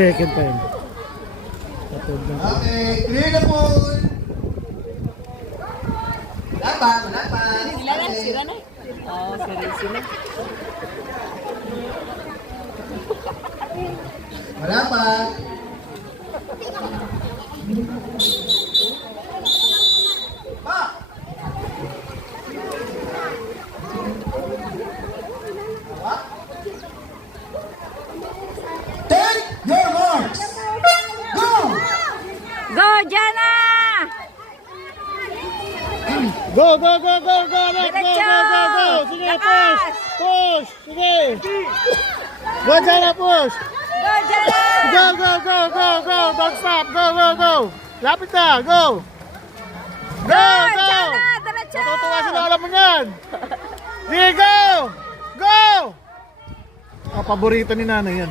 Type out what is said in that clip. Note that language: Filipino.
second pa yun. Okay, clear na po. Wala pa. Sila na, sila na. Oo, sila. Wala pa. Take your marks. Go! Go, Jana! Go! Let's go! Sige, Lakas! push! Sige! Go, Jana, push! Go, Jana! Go! Don't stop! Go! Lapit na! Go! Go! Jana! Diretso! Matutuwa sila, alam mo yan! Sige, go! Paborito ni nanay yan.